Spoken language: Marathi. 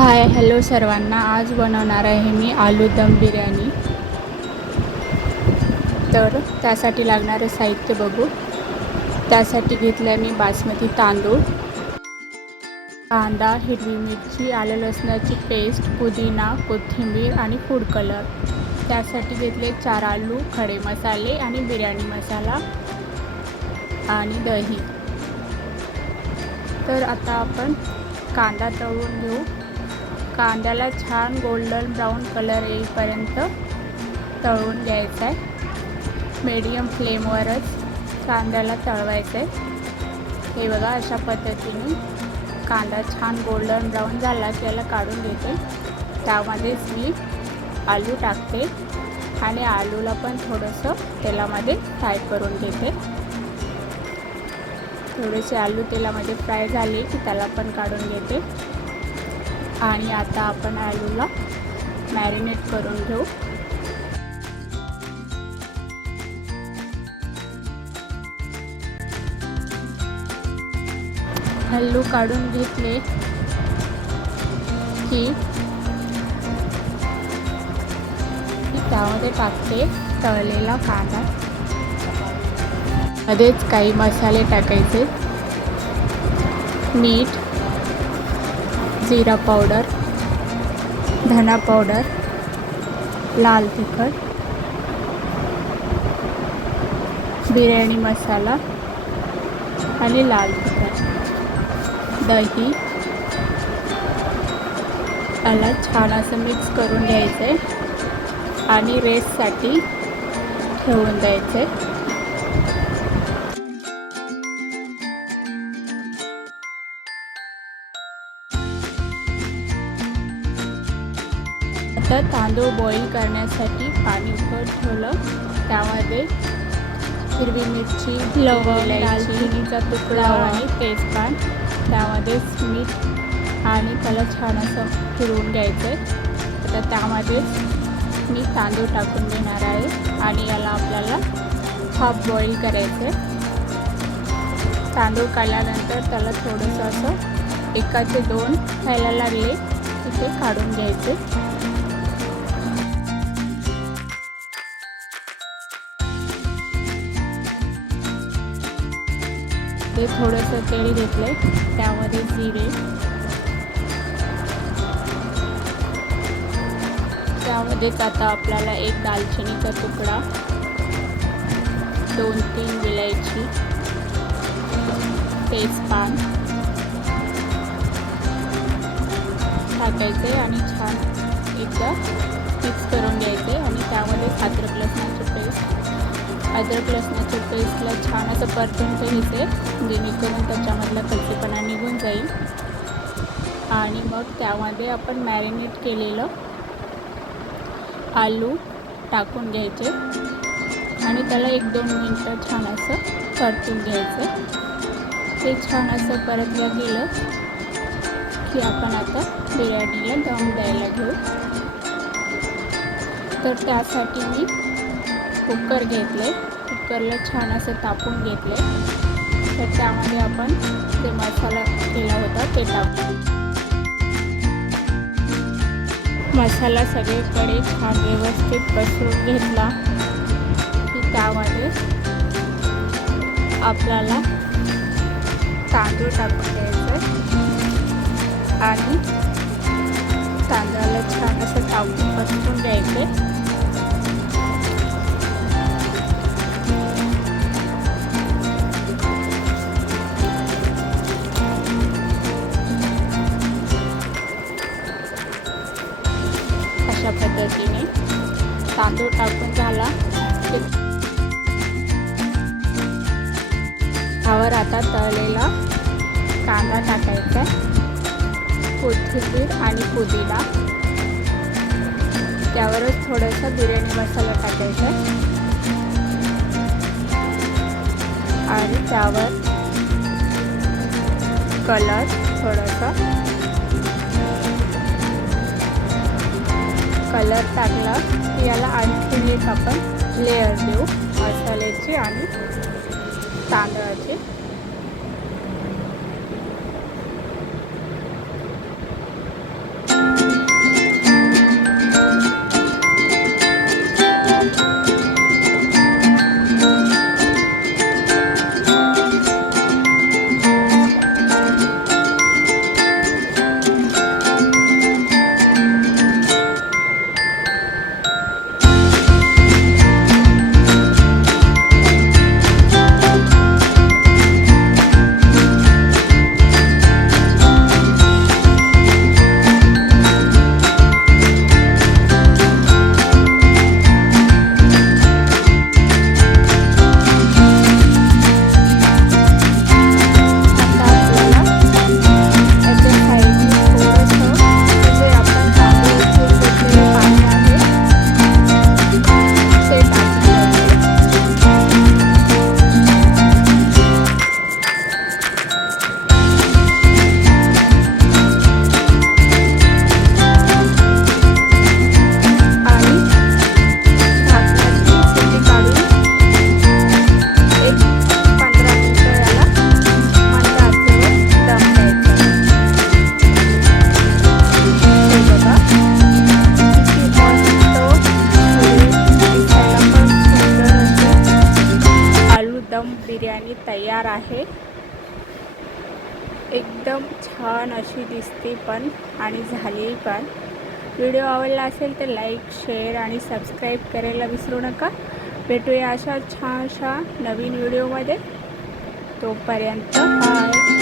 हाय हॅलो सर्वांना, आज बनवणार आहे मी आलू दम बिर्याणी। तर त्यासाठी लागणारे साहित्य बघू। त्यासाठी घेतले मी बासमती तांदूळ, कांदा, हिरवी मिरची, आलं लसणाची पेस्ट, पुदिना, कोथिंबीर आणि फूड कलर। त्यासाठी घेतले 4 आलू, खडे मसाले आणि बिर्याणी मसाला आणि दही। तर आता आपण कांदा तळून घेऊ। कांद्याला छान गोल्डन ब्राऊन कलर येईपर्यंत तळून घ्यायचा आहे। मीडियम फ्लेमवरच कांद्याला तळवायचं आहे। हे बघा, अशा पद्धतीने कांदा छान गोल्डन ब्राऊन झाला की याला काढून घेते। त्यामध्येच मी आलू टाकते आणि आलूला पण थोडंसं तेलामध्ये फ्राय करून घेते। थोडेसे आलू तेलामध्ये फ्राय झाले की त्याला पण काढून घेते। आणि आता आपण आलूला मॅरिनेट करून घेऊ। आलू काढून घेतले की त्यामध्ये टाकते तळलेला कांदा। मध्येच काही मसाले टाकायचे, मीठ, जीरा पावडर, धना पावडर, लाल तिखट, बिर्याणी मसाला आणि लाल तिखट, दही। याला छान असं मिक्स करून घ्यायचं आहे आणि रेस्टसाठी ठेवून द्यायचं आहे। आता तांदूळ बॉईल करण्यासाठी पाणी उकळत ठेवलं। त्यामध्ये हिरवी मिरची, लवंग, दालचिनीचा तुकडा आणि तेजपान, त्यामध्येच मीठ आणि त्याला छान असं फिरवून घ्यायचं आहे। आता त्यामध्येच मी तांदूळ टाकून देणार आहे आणि याला आपल्याला हाफ बॉईल करायचं आहे। तांदूळ काढल्यानंतर त्याला थोडंसं असं 1 ते 2 व्हायला लागले की ते काढून घ्यायचे। ते थोडंसं तेल घेतले, त्यामध्ये जिरे, त्यामध्येच आता आपल्याला 1 दालचिनीचा तुकडा, 2-3 विलायची, तेजपान टाकायचे आणि छान एकदा मिक्स करून घ्यायचे। आणि त्यामध्ये अद्रक लसणाची पेस्टला छान असं परतून घ्यायचे, जेणेकरून त्याच्यामधला कच्चेपणा निघून जाईल। आणि मग त्यामध्ये आपण मॅरिनेट केलेलं आलू टाकून घ्यायचे आणि त्याला 1-2 मिनटं छान असं परतून घ्यायचं। ते छान असं परतलं गेलं की आपण आता बिर्याणीला दम द्यायला घेऊ। तर त्यासाठी मी कुकर घेतले, कुकरला छान असं तापून घेतले। तर त्यामध्ये आपण जे मसाला केला होता ते टाकू। मसाला सगळीकडे छान व्यवस्थित पसरून घेतला की त्यामध्ये आपल्याला तांदूळ टाकून द्यायचं आणि तांदळाला छान असं टाकून पसरून द्यायचे। अशा पद्धतीने तांदूळ टाकून झाला की त्यावर आता तळलेला कांदा टाकायचा, कोथिंबीर आणि पुदिना, त्यावरच थोडासा बिर्याणी मसाला टाकायचा आणि त्यावर कलर थोडासा कलर टाकला की याला आणखी एक आपण लेयर देऊ मसाल्याची आणि तांदळाची। छान अशी दिसते पण आणि झाली पण. व्हिडिओ आवडला असेल तर लाईक, शेअर आणि सबस्क्राईब करायला विसरू नका. भेटूया अशा छानशा नवीन व्हिडिओमध्ये. तोपर्यंत बाय.